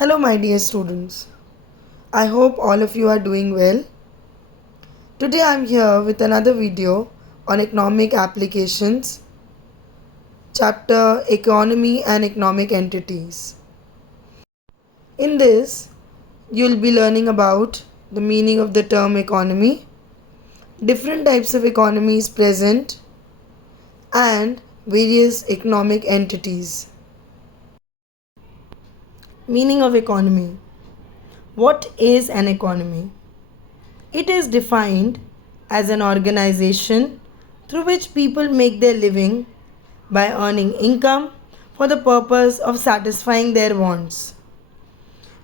Hello, my dear students. I hope all of you are doing well. Today I am here with another video on economic applications, chapter Economy and Economic Entities. In this, you will be learning about the meaning of the term economy, different types of economies present, and various economic entities. Meaning of economy. What is an economy? It is defined as an organization through which people make their living by earning income for the purpose of satisfying their wants.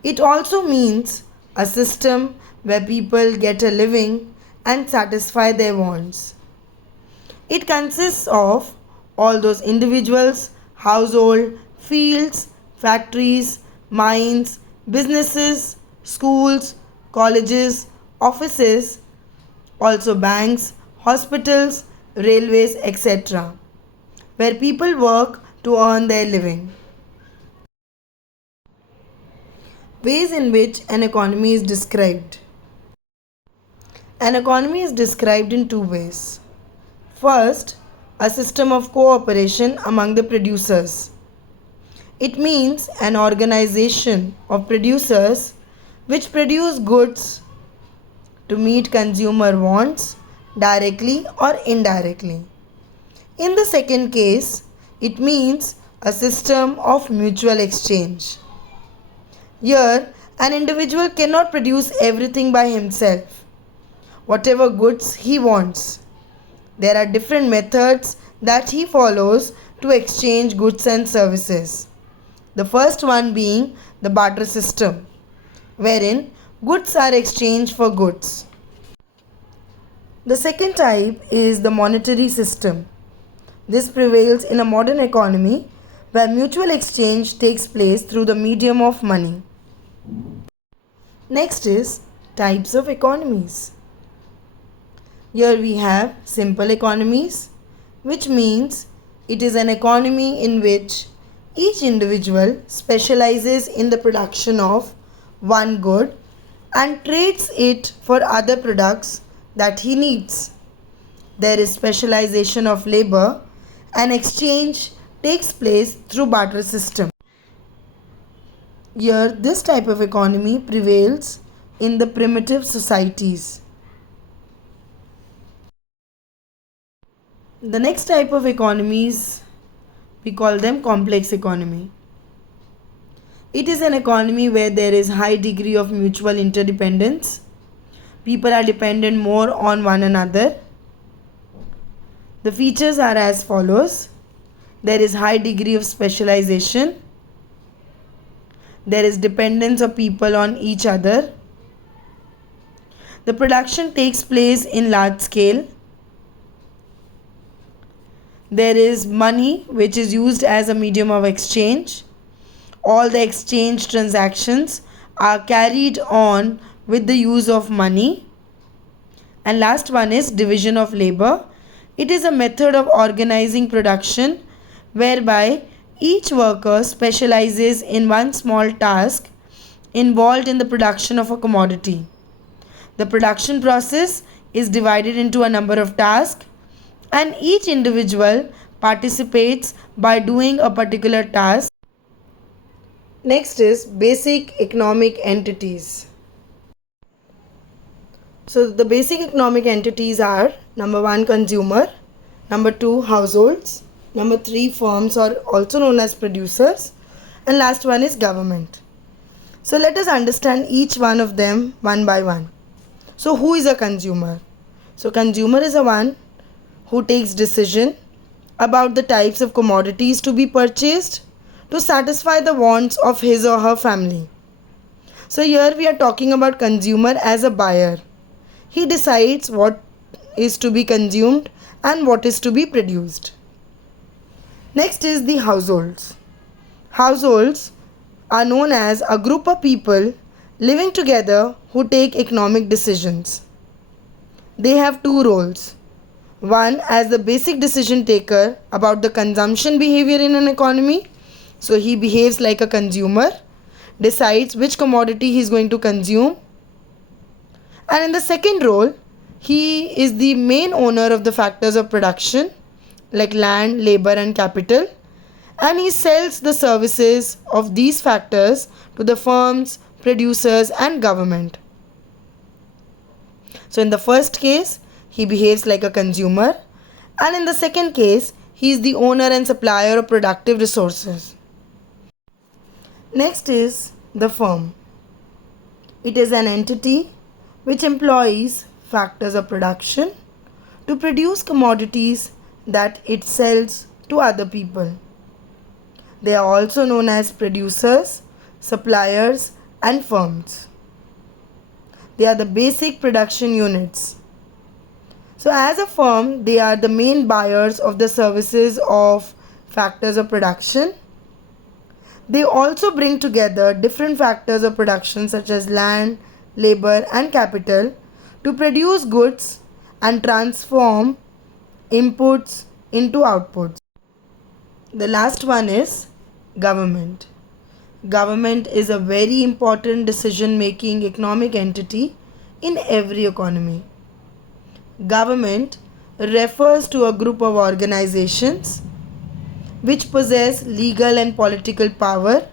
It also means a system where people get a living and satisfy their wants. It consists of all those individuals, household, fields, factories, mines, businesses, schools, colleges, offices, also banks, hospitals, railways, etc., where people work to earn their living. Ways in which an economy is described. An economy is described in two ways. First, a system of cooperation among the producers. It means an organization of producers which produce goods to meet consumer wants directly or indirectly. In the second case, it means a system of mutual exchange. Here, an individual cannot produce everything by himself, whatever goods he wants. There are different methods that he follows to exchange goods and services. The first one being the barter system, wherein goods are exchanged for goods. The second type is the monetary system. This prevails in a modern economy where mutual exchange takes place through the medium of money. Next is types of economies. Here we have simple economies, which means it is an economy in which each individual specializes in the production of one good and trades it for other products that he needs. There is specialization of labor and exchange takes place through barter system. Here this type of economy prevails in the primitive societies. The next type of economies, we call them complex economy. It is an economy where there is high degree of mutual interdependence. People are dependent more on one another. The features are as follows. There is high degree of specialization. There is dependence of people on each other. The production takes place in large scale. There is money which is used as a medium of exchange. All the exchange transactions are carried on with the use of money. And last one is division of labor. It is a method of organizing production whereby each worker specializes in one small task involved in the production of a commodity. The production process is divided into a number of tasks and each individual participates by doing a particular task. Next is basic economic entities. So the basic economic entities are number 1 consumer, number 2 households, number 3 firms or also known as producers, and last one is government. So let us understand each one of them one by one. So who is a consumer? So consumer is the one who takes decision about the types of commodities to be purchased to satisfy the wants of his or her family. So here we are talking about consumer as a buyer. He decides what is to be consumed and what is to be produced. Next is the households. Households are known as a group of people living together who take economic decisions. They have two roles. One as the basic decision taker about the consumption behavior in an economy. So he behaves like a consumer decides which commodity he is going to consume. And in the second role, he is the main owner of the factors of production like land, labor, and capital, and he sells the services of these factors to the firms, producers, and government. So, in the first case, he behaves like a consumer, and in the second case, he is the owner and supplier of productive resources. Next is the firm. It is an entity which employs factors of production to produce commodities that it sells to other people. They are also known as producers, suppliers, and firms. They are the basic production units. So, as a firm, they are the main buyers of the services of factors of production. They also bring together different factors of production such as land, labor, and capital to produce goods and transform inputs into outputs. The last one is government. Government is a very important decision making economic entity in every economy. Government refers to a group of organizations which possess legal and political power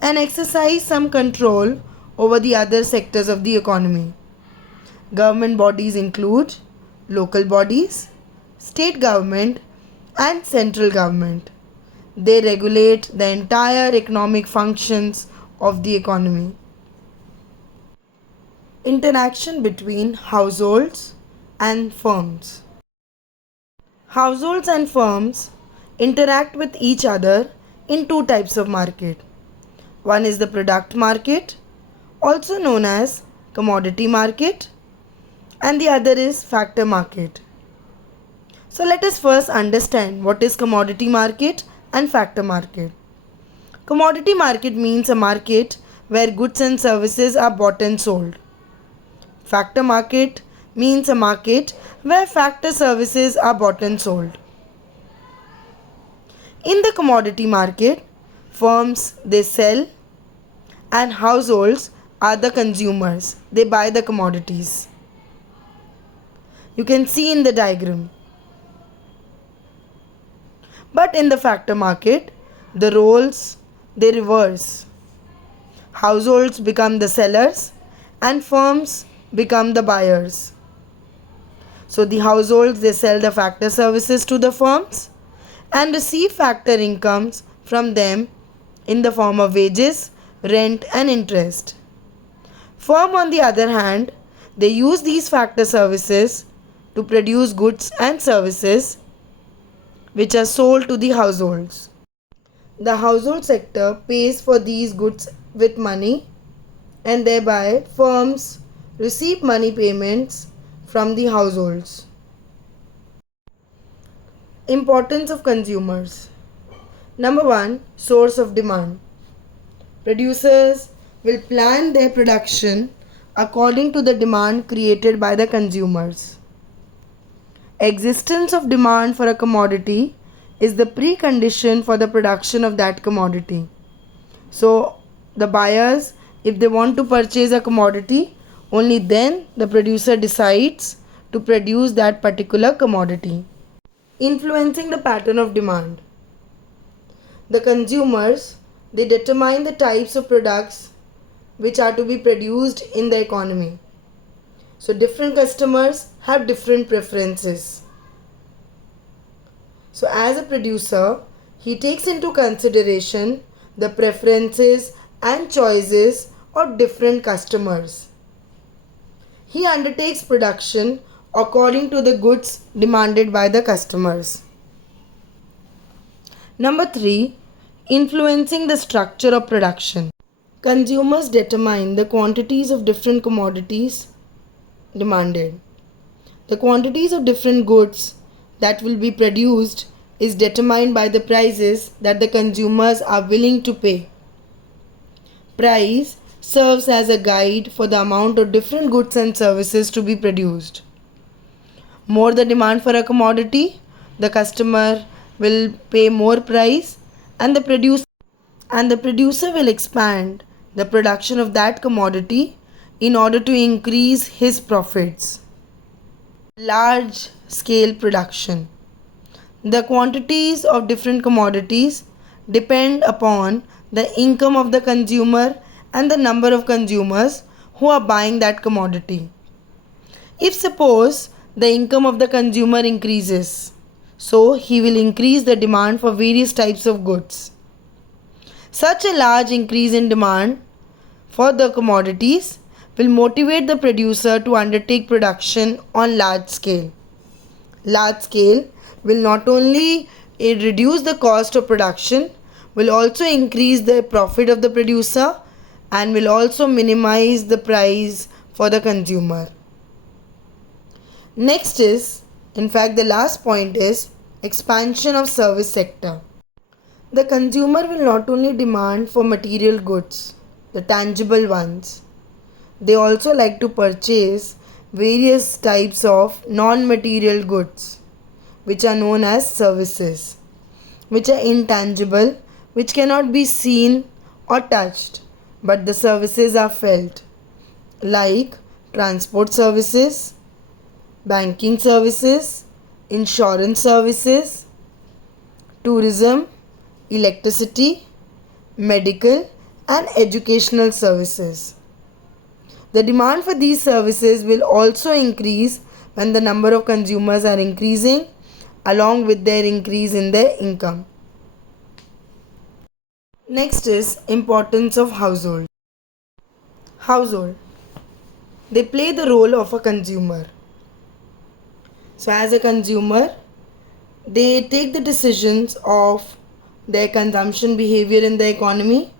and exercise some control over the other sectors of the economy. Government bodies include local bodies, state government, and central government. They regulate the entire economic functions of the economy. Interaction between households and firms. Households and firms interact with each other in two types of market. One is the product market, also known as commodity market, and the other is factor market. So let us first understand what is commodity market and factor market. Commodity market means a market where goods and services are bought and sold. Factor market means a market where factor services are bought and sold. In the commodity market, firms they sell and households are the consumers. They buy the commodities. You can see in the diagram. But in the factor market, the roles they reverse. Households become the sellers and firms become the buyers. So the households they sell the factor services to the firms and receive factor incomes from them in the form of wages, rent, and interest. Firm on the other hand, they use these factor services to produce goods and services which are sold to the households. The household sector pays for these goods with money and thereby firms receive money payments from the households. Importance of consumers. Number 1, source of demand. Producers will plan their production according to the demand created by the consumers. Existence of demand for a commodity is the precondition for the production of that commodity. So, the buyers, if they want to purchase a commodity, only then the producer decides to produce that particular commodity. Influencing the pattern of demand. The consumers, they determine the types of products which are to be produced in the economy. So different customers have different preferences. So as a producer, he takes into consideration the preferences and choices of different customers. He undertakes production according to the goods demanded by the customers. Number 3, influencing the structure of production. Consumers determine the quantities of different commodities demanded. The quantities of different goods that will be produced is determined by the prices that the consumers are willing to pay. Price serves as a guide for the amount of different goods and services to be produced. More the demand for a commodity, the customer will pay more price and the producer will expand the production of that commodity in order to increase his profits. Large scale production. The quantities of different commodities depend upon the income of the consumer and the number of consumers who are buying that commodity. If suppose the income of the consumer increases, so he will increase the demand for various types of goods. Such a large increase in demand for the commodities will motivate the producer to undertake production on large scale. Large scale will not only reduce the cost of production, will also increase the profit of the producer and will also minimize the price for the consumer. Next is, in fact, the last point is expansion of service sector. The consumer will not only demand for material goods, the tangible ones, they also like to purchase various types of non-material goods, which are known as services, which are intangible, which cannot be seen or touched, but the services are felt, like transport services, banking services, insurance services, tourism, electricity, medical, and educational services. The demand for these services will also increase when the number of consumers are increasing along with their increase in their income. Next is importance of household. Household. They play the role of a consumer. So as a consumer, they take the decisions of their consumption behavior in the economy.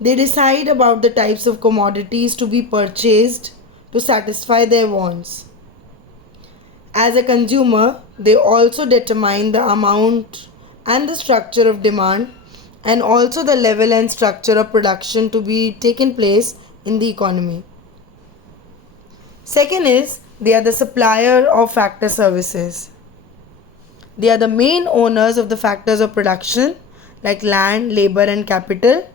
They decide about the types of commodities to be purchased to satisfy their wants. As a consumer, they also determine the amount and the structure of demand and also the level and structure of production to be taken place in the economy. Second is, they are the supplier of factor services. They are the main owners of the factors of production like land, labor and capital.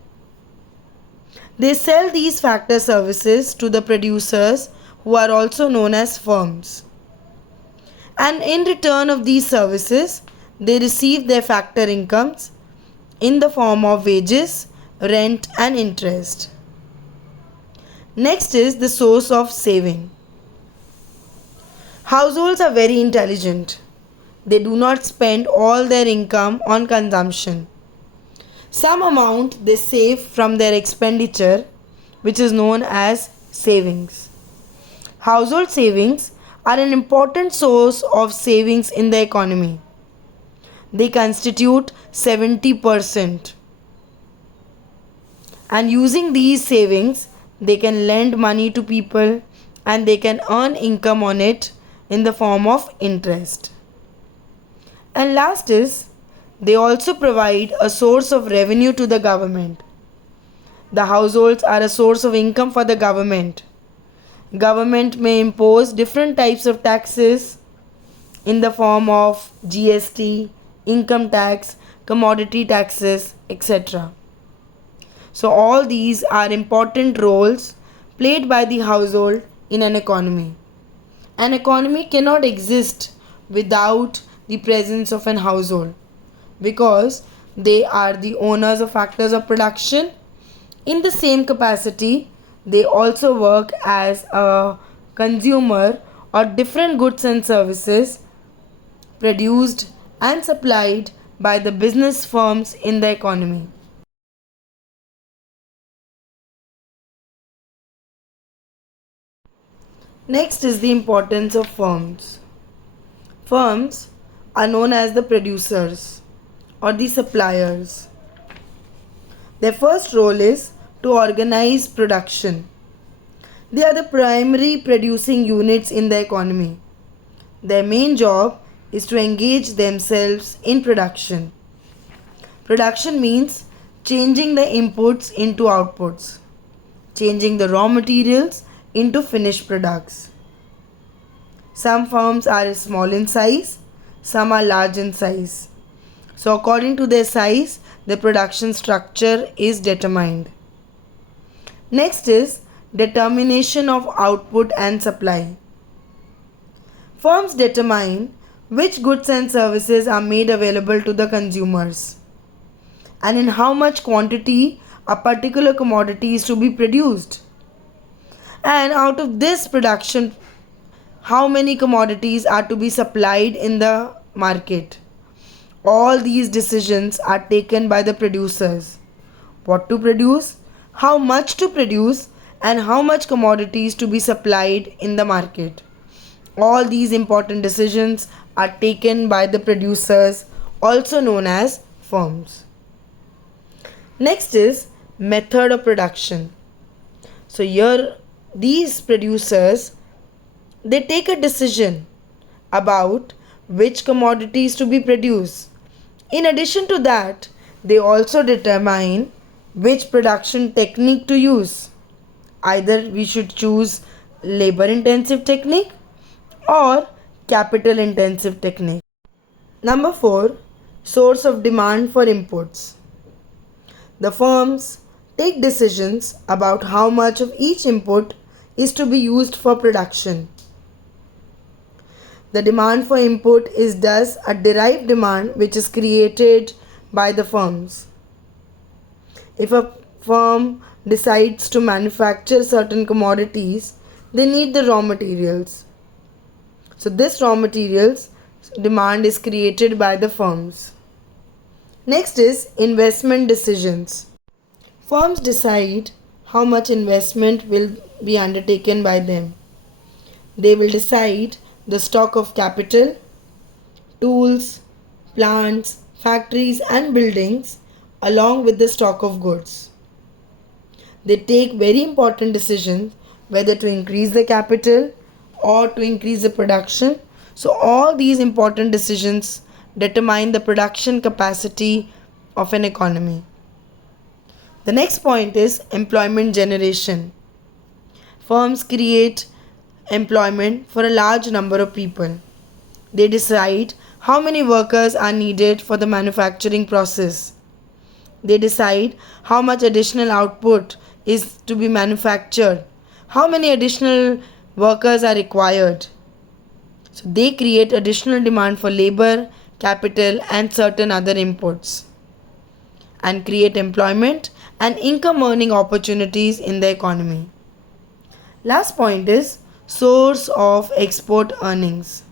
They sell these factor services to the producers who are also known as firms. And in return of these services, they receive their factor incomes in the form of wages, rent and interest. Next is the source of saving. Households are very intelligent. They do not spend all their income on consumption. Some amount they save from their expenditure, which is known as savings. Household savings are an important source of savings in the economy. They constitute 70%. And using these savings, they can lend money to people and they can earn income on it in the form of interest. And last is, they also provide a source of revenue to the government. The households are a source of income for the government. Government may impose different types of taxes in the form of GST, income tax, commodity taxes, etc. So all these are important roles played by the household in an economy. An economy cannot exist without the presence of an household because they are the owners of factors of production. In the same capacity, they also work as a consumer of different goods and services produced and supplied by the business firms in the economy. Next is the importance of firms. Firms are known as the producers or the suppliers. Their first role is to organize production. They are the primary producing units in the economy. Their main job is to engage themselves in production. Production means changing the inputs into outputs, changing the raw materials into finished products. Some firms are small in size, some are large in size. So according to their size, the production structure is determined. Next is determination of output and supply. Firms determine which goods and services are made available to the consumers and in how much quantity a particular commodity is to be produced. And out of this production, how many commodities are to be supplied in the market. All these decisions are taken by the producers. What to produce, how much to produce, and how much commodities to be supplied in the market. All these important decisions are taken by the producers, also known as firms. Next is method of production. So here these producers, they take a decision about which commodities to be produced. In addition to that, they also determine which production technique to use. Either we should choose labor intensive technique or capital intensive technique. Number 4, source of demand for inputs. The firms take decisions about how much of each input is to be used for production. The demand for input is thus a derived demand which is created by the firms. If a firm decides to manufacture certain commodities, they need the raw materials. So this raw materials demand is created by the firms. Next is investment decisions. Firms decide how much investment will be undertaken by them. They will decide the stock of capital, tools, plants, factories and buildings along with the stock of goods. They take very important decisions whether to increase the capital or to increase the production. So all these important decisions determine the production capacity of an economy. The next point is employment generation. Firms create employment for a large number of people. They decide how many workers are needed for the manufacturing process. They decide how much additional output is to be manufactured, how many additional workers are required. So they create additional demand for labor, capital, and certain other inputs and create employment and income earning opportunities in the economy. Last point is source of export earnings.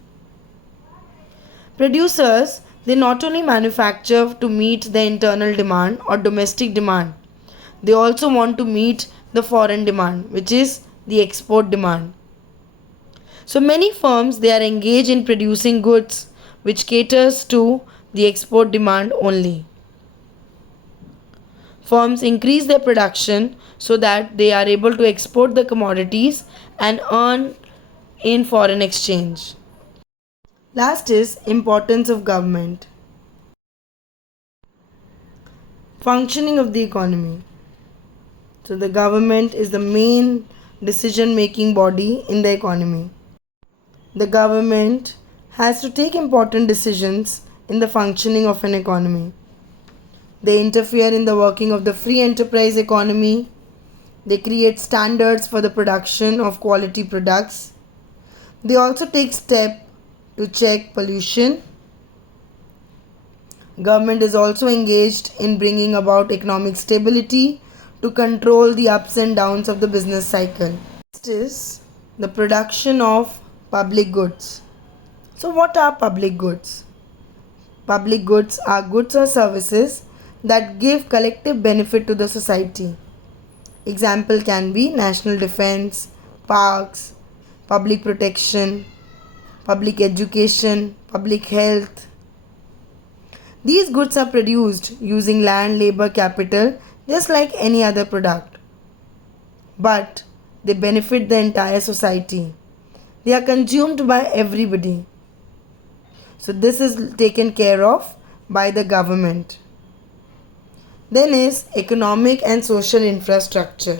Producers, they not only manufacture to meet the internal demand or domestic demand, they also want to meet the foreign demand, which is the export demand. So many firms, they are engaged in producing goods which caters to the export demand only. Firms increase their production so that they are able to export the commodities and earn in foreign exchange. Last is importance of government. Functioning of the economy. So the government is the main decision making body in the economy. The government has to take important decisions in the functioning of an economy. They interfere in the working of the free enterprise economy. They create standards for the production of quality products. They also take steps to check pollution. Government is also engaged in bringing about economic stability to control the ups and downs of the business cycle. Next is the production of public goods. So what are public goods? Public goods are goods or services that give collective benefit to the society. Example can be national defense, parks, public protection, public education, public health. These goods are produced using land, labor, capital, just like any other product. But they benefit the entire society. They are consumed by everybody. So this is taken care of by the government. Then is economic and social infrastructure.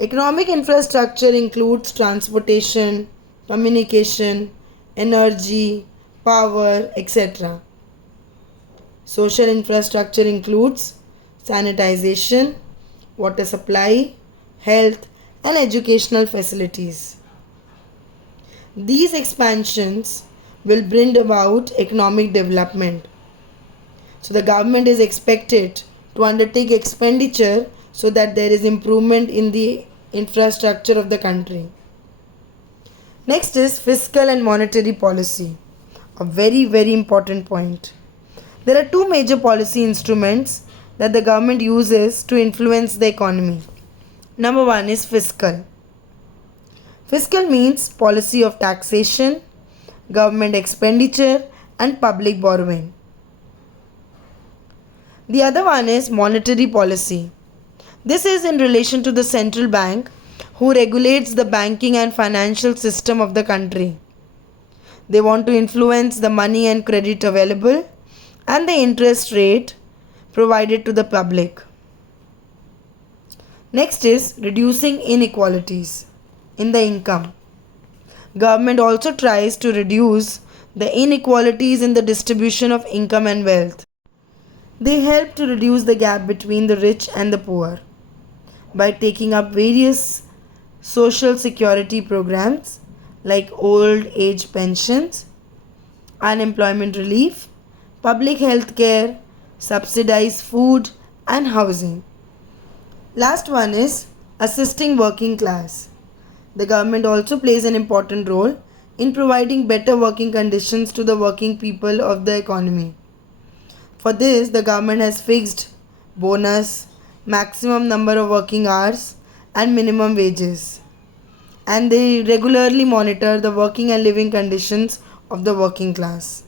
Economic infrastructure includes transportation, communication, energy, power, etc. Social infrastructure includes sanitization, water supply, health, and educational facilities. These expansions will bring about economic development. So the government is expected to undertake expenditure so that there is improvement in the infrastructure of the country. Next is fiscal and monetary policy, a very important point. There are two major policy instruments that the government uses to influence the economy. Number one is fiscal. Fiscal means policy of taxation, government expenditure, and public borrowing. The other one is monetary policy. This is in relation to the central bank who regulates the banking and financial system of the country. They want to influence the money and credit available and the interest rate provided to the public. Next is reducing inequalities in the income. Government also tries to reduce the inequalities in the distribution of income and wealth. They help to reduce the gap between the rich and the poor by taking up various social security programs like old age pensions, unemployment relief, public health care, subsidized food and housing. Last one is assisting working class. The government also plays an important role in providing better working conditions to the working people of the economy. For this, the government has fixed bonus, maximum number of working hours, and minimum wages. And they regularly monitor the working and living conditions of the working class.